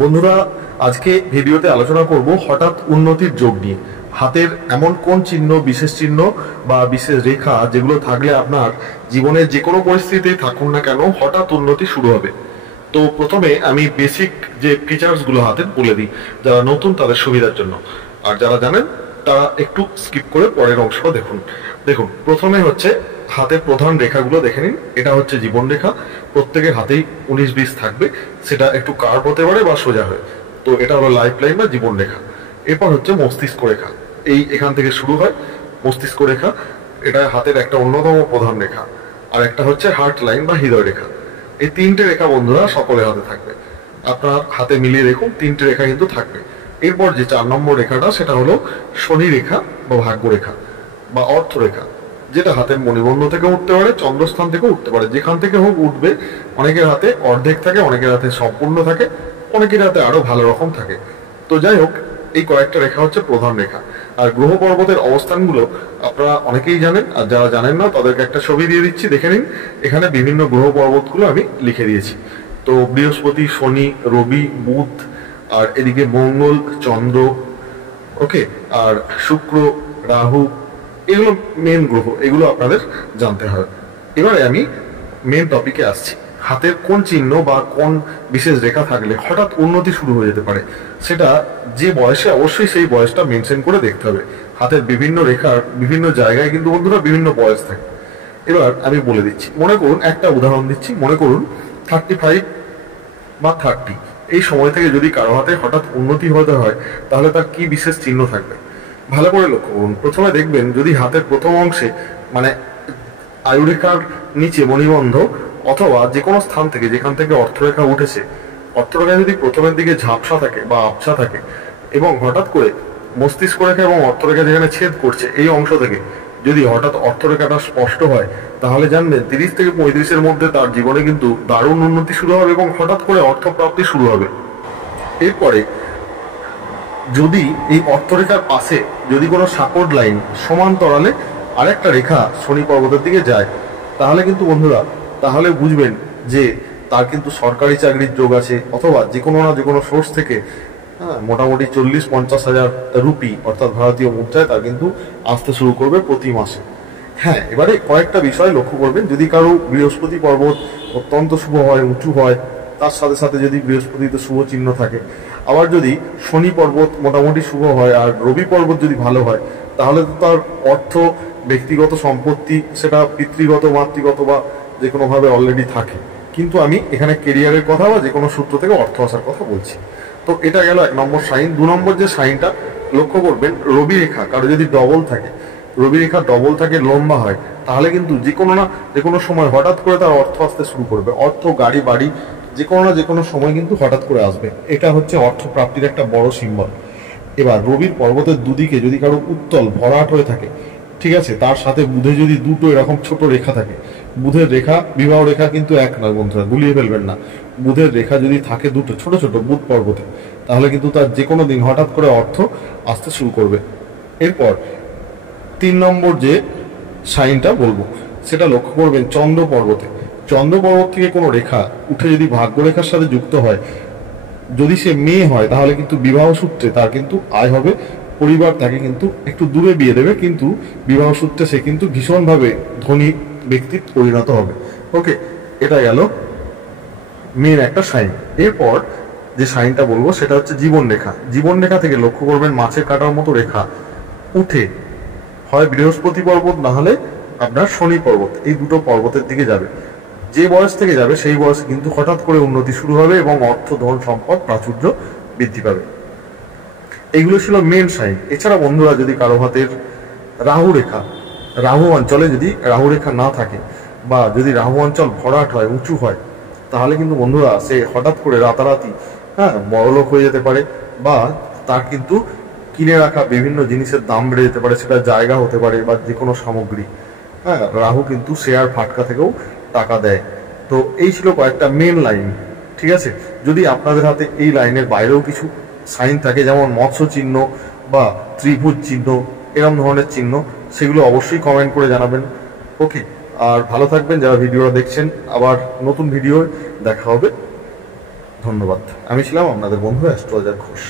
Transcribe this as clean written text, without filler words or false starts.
বন্ধুরা, আজকে ভিডিওতে আলোচনা করব হঠাৎ উন্নতির যোগ নিয়ে। হাতের এমন কোন চিহ্ন, বিশেষ চিহ্ন বা বিশেষ রেখা যেগুলো থাকলে আপনার জীবনের যে কোনো পরিস্থিতিতে থাকুন না কেন হঠাৎ উন্নতি শুরু হবে। তো প্রথমে আমি বেসিক যে ফিচার্সগুলো হাতের বলে দিই, যারা নতুন তাদের সুবিধার জন্য, আর যারা জানেন তারা একটু স্কিপ করে পরের অংশটা দেখুন। দেখুন, প্রথমে হচ্ছে হাতের প্রধান রেখাগুলো দেখে নিন। এটা হচ্ছে জীবন রেখা। প্রত্যেকের হাতেই 19-20 থাকবে, সেটা একটু কার্ভ হতে পারে বা সোজা হয়। তো এটা হলো লাইফ লাইন বা জীবন রেখা। এরপর হচ্ছে মস্তিষ্ক রেখা, এখান থেকে শুরু হয় মস্তিষ্ক রেখা। এটা হাতের একটা অন্যতম প্রধান রেখা। আর একটা হচ্ছে হার্ট লাইন বা হৃদয় রেখা। এই তিনটে রেখা বন্ধুরা সকলের হাতে থাকবে। আপনার হাতে মিলিয়ে দেখুন, তিনটে রেখা কিন্তু থাকবে। এরপর যে 4 নম্বর রেখাটা, সেটা হলো শনি রেখা বা ভাগ্য রেখা বা অর্থ রেখা, যেটা হাতের মণিবন্ধ থেকে উঠতে পারে, চন্দ্রস্থান থেকে উঠতে পারে, যেখান থেকে হোক উঠবে। অনেকের হাতে অর্ধেক থাকে, অনেকের হাতে সম্পূর্ণ থাকে, অনেকের হাতে আরো ভালো রকম থাকে। তো যাই হোক, এই কয়েকটা রেখা হচ্ছে প্রধান রেখা। আর গ্রহ পর্বতের অবস্থানগুলো আপনারা অনেকেই জানেন, আর যারা জানেন না তাদেরকে একটা ছবি দিয়ে দিচ্ছি, দেখে নিন। এখানে বিভিন্ন গ্রহ পর্বতগুলো আমি লিখে দিয়েছি। তো বৃহস্পতি, শনি, রবি, বুধ, আর এদিকে মঙ্গল, চন্দ্র, ওকে, আর শুক্র, রাহু, এগুলো মেন গ্রহ, এগুলো আপনাদের জানতে হবে। এবারে আমি মেন টপিকে আসছি। হাতের কোন চিহ্ন বা কোন বিশেষ রেখা থাকলে হঠাৎ উন্নতি শুরু হয়ে যেতে পারে, সেটা যে বয়সে, অবশ্যই সেই বয়সটা মেনশন করে দেখতে হবে। হাতের বিভিন্ন রেখার বিভিন্ন জায়গায় কিন্তু বন্ধুরা বিভিন্ন বয়স থাকে। এবার আমি বলে দিচ্ছি, মনে করুন, একটা উদাহরণ দিচ্ছি। মনে করুন 35 বা 30 এই সময় থেকে যদি কারো হাতে হঠাৎ উন্নতি হতে হয়, তাহলে তার কি বিশেষ চিহ্ন থাকবে ভালো করে লক্ষ্য করুন। প্রথমে দেখবেন, যদি হাতের প্রথম অংশে, মানে আয়ুরেখার নিচে মণিবন্ধ অথবা যে কোনো স্থান থেকে যেখান থেকে অর্থরেখা উঠেছে, অর্থরেখা যদি প্রথমের দিকে ঝাপসা থাকে বা আবছা থাকে, এবং হঠাৎ করে মস্তিষ্ক রেখা এবং অর্থরেখা যেখানে ছেদ করছে এই অংশ থেকে যদি হঠাৎ অর্থরেখাটা স্পষ্ট হয়, তাহলে জানবেন 30 থেকে 35-এর মধ্যে তার জীবনে কিন্তু দারুণ উন্নতি শুরু হবে এবং হঠাৎ করে অর্থপ্রাপ্তি শুরু হবে। এরপরে যদি এই অর্থরেখার পাশে যদি কোনো সাপোর্ট লাইন সমান্তরালে আরেকটা রেখা শনি পর্বতের দিকে যায়, তাহলে কিন্তু বন্ধুরা, তাহলে বুঝবেন যে তার কিন্তু সরকারি চাকরির যোগ আছে, অথবা যে কোনো না যে কোনো সোর্স থেকে মোটামুটি 40-50 হাজার রুপি অর্থাৎ ভারতীয় মুদ্রায় তার কিন্তু আসতে শুরু করবে প্রতি মাসে। হ্যাঁ, এবারে কয়েকটা বিষয় লক্ষ্য করবেন। যদি কারো বৃহস্পতি পর্বত অত্যন্ত শুভ হয়, উঁচু হয়, তার সাথে সাথে যদি বৃহস্পতিতে শুভ চিহ্ন থাকে, আবার যদি শনি পর্বত মোটামুটি শুভ হয় আর রবি পর্বত যদি ভালো হয়, তাহলে তো তার অর্থ, ব্যক্তিগত সম্পত্তি, সেটা পিতৃগত, মাতৃগত বা যে কোনোভাবে অলরেডি থাকে। কিন্তু আমি এখানে কেরিয়ারের কথা বা যে কোনো সূত্র থেকে অর্থ আসার কথা বলছি। তো এটা গেল 1 নম্বর সাইন। 2 নম্বর যে সাইনটা লক্ষ্য করবেন, রবি রেখা কারো যদি ডবল থাকে, রবি রেখা ডবল থাকে, লম্বা হয়, তাহলে কিন্তু যে কোনো না যে কোনো সময় হঠাৎ করে তার অর্থ আসতে শুরু করবে। অর্থ, গাড়ি, বাড়ি, যে কোনো না যে কোনো সময় কিন্তু হঠাৎ করে আসবে। এটা হচ্ছে অর্থ প্রাপ্তির একটা বড় সিম্বল। এবার রবির পর্বতের দুদিকে যদি কারো উত্তল ভরাট হয়ে থাকে, ঠিক আছে, তার সাথে বুধে যদি দুটো এরকম ছোট রেখা থাকে, বুধের রেখা, বিবাহ রেখা কিন্তু এক নয় বন্ধুরা, গুলিয়ে ফেলবেন না। বুধের রেখা যদি থাকে দুটো ছোট ছোট বুধ পর্বতে, তাহলে কিন্তু তার যে কোনো দিন হঠাৎ করে অর্থ আসতে শুরু করবে। এরপর 3 নম্বর যে সাইনটা বলবো, সেটা লক্ষ্য করবেন চন্দ্র পর্বতে। চন্দ্র পর্বত থেকে কোনো রেখা উঠে যদি ভাগ্য রেখার সাথে যুক্ত হয়, যদি সে মেয়ে হয়, তাহলে কিন্তু বিবাহ সূত্রে তার কিন্তু আয় হবে, পরিবার তাকে কিন্তু একটু দূরে বিয়ে দেবে, কিন্তু বিবাহ সূত্রে সে কিন্তু ভীষণভাবে ধনী ব্যক্তির পরিণত হবে। ওকে, এটা গেল মেন একটা সাইন। এরপর যে সাইনটা বলবো সেটা হচ্ছে জীবন রেখা। জীবন রেখা থেকে লক্ষ্য করবেন মাছের কাটার মতো রেখা উঠে হয় বৃহস্পতি পর্বত, না হলে আপনার শনি পর্বত, এই দুটো পর্বতের দিকে যাবে। যে বয়স থেকে যাবে সেই বয়সে কিন্তু হঠাৎ করে উন্নতি শুরু হবে এবং অর্থ, ধন, সম্পদ, প্রাচুর্য বৃদ্ধি পাবে। এইগুলো ছিল মেন সাইন। এছাড়া বন্ধুরা, যদি কারো হাতের রাহু রেখা, রাহু অঞ্চলে যদি রাহু রেখা না থাকে, বা যদি রাহু অঞ্চল ভরাট হয়, উঁচু হয়, তাহলে কিন্তু বন্ধুরা সে হঠাৎ করে রাতারাতি বড়লোক হয়ে যেতে পারে, বা তার কিন্তু কিনে রাখা বিভিন্ন জিনিসের দাম বেড়ে যেতে পারে, সেটা জায়গা হতে পারে বা যে কোনো সামগ্রী। রাহু কিন্তু শেয়ার ফাটকা থেকেও টাকা দেয়। তো এই ছিল কয়েকটা মেন লাইন, ঠিক আছে। যদি আপনাদের হাতে এই লাইনের বাইরেও কিছু সাইন থাকে, যেমন মৎস্য চিহ্ন বা ত্রিভুজ চিহ্ন, এরকম ধরনের চিহ্ন, সেগুলো অবশ্যই কমেন্ট করে জানাবেন। ওকে, আর ভালো থাকবেন যারা ভিডিওটা দেখছেন। আবার নতুন ভিডিও দেখা হবে। ধন্যবাদ। আমি ছিলাম আপনাদের বন্ধু অ্যাস্ট্রোলজার ঘোষ।